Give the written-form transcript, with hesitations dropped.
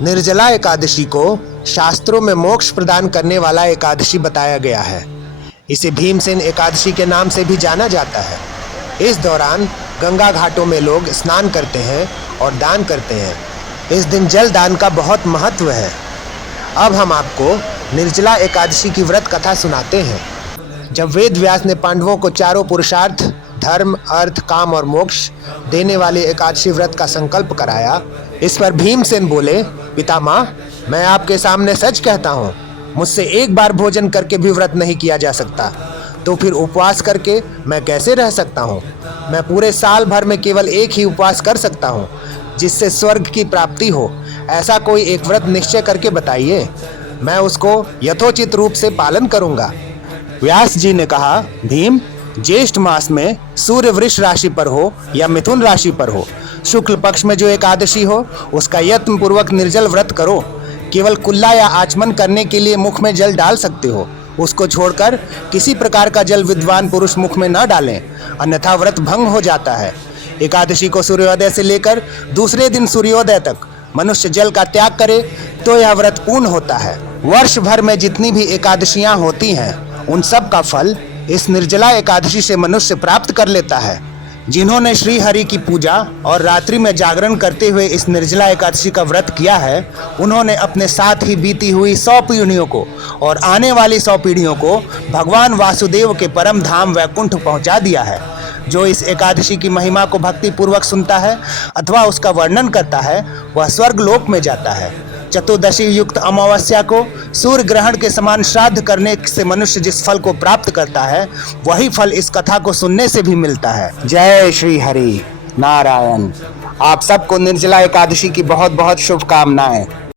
निर्जला एकादशी को शास्त्रों में मोक्ष प्रदान करने वाला एकादशी बताया गया है। इसे भीमसेन एकादशी के नाम से भी जाना जाता है। इस दौरान गंगा घाटों में लोग स्नान करते हैं और दान करते हैं। इस दिन जल दान का बहुत महत्व है। अब हम आपको निर्जला एकादशी की व्रत कथा सुनाते हैं। जब वेद व्यास ने पांडवों को चारों पुरुषार्थ धर्म, अर्थ, काम और मोक्ष देने वाले एकादशी व्रत का संकल्प कराया, इस पर भीमसेन बोले, पितामह, मैं आपके सामने सच कहता हूँ, मुझसे एक बार भोजन करके भी व्रत नहीं किया जा सकता, तो फिर उपवास करके मैं कैसे रह सकता हूँ? मैं पूरे साल भर में केवल एक ही उपवास कर सकता हूँ, जिससे स्वर्ग की प्राप्ति हो। ऐसा कोई एक व्रत निश्चय करके बताइए, मैं उसको यथोचित रूप से पालन करूँगा। व्यास जी ने कहा, भीम, ज्येष्ठ मास में सूर्य वृष राशि पर हो या मिथुन राशि पर हो, शुक्ल पक्ष में जो एकादशी हो, उसका यत्न पूर्वक निर्जल व्रत करो। केवल कुल्ला या आचमन करने के लिए मुख में जल डाल सकते हो। उसको छोड़कर किसी प्रकार का जल विद्वान पुरुष मुख में न डालें, अन्यथा व्रत भंग हो जाता है। एकादशी को सूर्योदय से लेकर दूसरे दिन सूर्योदय तक मनुष्य जल का त्याग करे तो यह व्रत पूर्ण होता है। वर्ष भर में जितनी भी एकादशियां होती हैं, उन सब का फल इस निर्जला एकादशी से मनुष्य प्राप्त कर लेता है। जिन्होंने श्री हरि की पूजा और रात्रि में जागरण करते हुए इस निर्जला एकादशी का व्रत किया है, उन्होंने अपने साथ ही बीती हुई 100 पीढ़ियों को और आने वाली 100 पीढ़ियों को भगवान वासुदेव के परम धाम वैकुंठ पहुंचा दिया है। जो इस एकादशी की महिमा को भक्ति पूर्वक सुनता है अथवा उसका वर्णन करता है, वह स्वर्ग लोक में जाता है। चतुर्दशी युक्त अमावस्या को सूर्य ग्रहण के समान श्राद्ध करने से मनुष्य जिस फल को प्राप्त करता है, वही फल इस कथा को सुनने से भी मिलता है। जय श्री हरि नारायण। आप सबको निर्जला एकादशी की बहुत बहुत शुभकामनाएं।